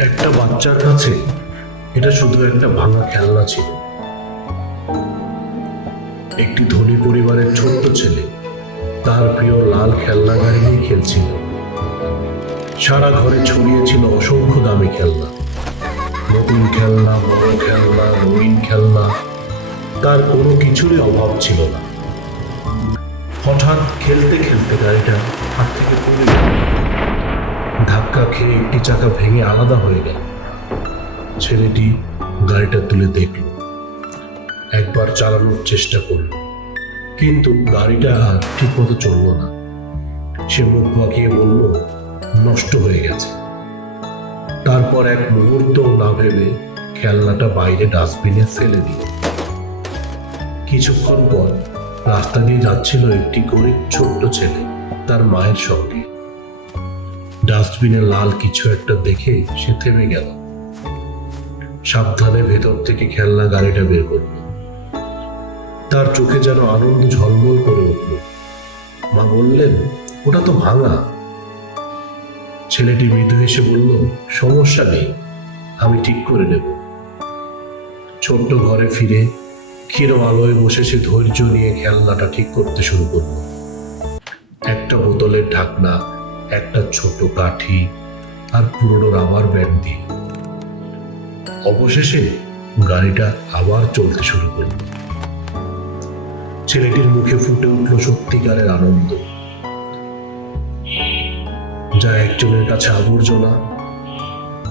একটা বাচ্চার কাছে এটা শুধু একটা ভাঙা খেলনা ছিল। একটি ধনী পরিবারের ছোট্ট ছেলে তার প্রিয় লাল খেলনা গাড়ি নিয়ে খেলছিল। সারা ঘরে ছড়িয়ে ছিল অসংখ্য দামি খেলনা, নতুন খেলনা, বড় খেলনা, রঙিন খেলনা। তার কোনো কিছুরই অভাব ছিল না। হঠাৎ খেলতে খেলতে গাড়িটা হাত থেকে পড়ে গেল। ধাক্কা খেয়ে একটি চাকা ভেঙে আলাদা হয়ে গেল। ছেলেটি গাড়িটা তুলে দেখল, একবার চালানোর চেষ্টা করল, কিন্তু গাড়িটা আর ঠিক মতো চলল না। সে মুখ বাঁকিয়ে বলল, নষ্ট হয়ে গেছে। তারপর এক মুহূর্ত না ভেবে খেলনাটা বাইরে ডাস্টবিনে ফেলে দিল। কিছুক্ষণ পর রাস্তা দিয়ে যাচ্ছিল একটি গরিব ছোট্ট ছেলে তার মায়ের সঙ্গে। ডাস্টবিনে লাল কিছু একটা দেখে সে থেমে গেল। সাবধানে ভেতর থেকে খেলনা গাড়িটা বের করল। তার চোখে যেন আনন্দ ঝলমল করে উঠল। মা বললেন, ওটা তো ভাঙা। ছেলেটি মৃদু হেসে বলল, সমস্যা নেই, আমি ঠিক করে নেব। ছোট্ট ঘরে ফিরে ক্ষীণ আলোয় বসে সে ধৈর্য নিয়ে খেলনাটা ঠিক করতে শুরু করল। একটা বোতলের ঢাকনা, একটা ছোট কাঠি আর পুরনো রাবার ব্যান্ড দিয়ে। অবশেষে গাড়িটা আবার চলতে শুরু করল। ছেলেটির মুখে ফুটে উঠল সত্যিকারের আনন্দ, যা একজনের কাছে আবর্জনা,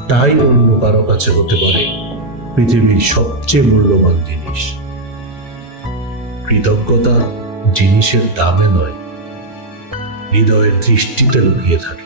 তাই অন্য কারো কাছে হতে পারে পৃথিবীর সবচেয়ে মূল্যবান জিনিস। কৃতজ্ঞতা জিনিসের দামে নয়, হৃদয়ের দৃষ্টিতে লুকিয়ে থাকে।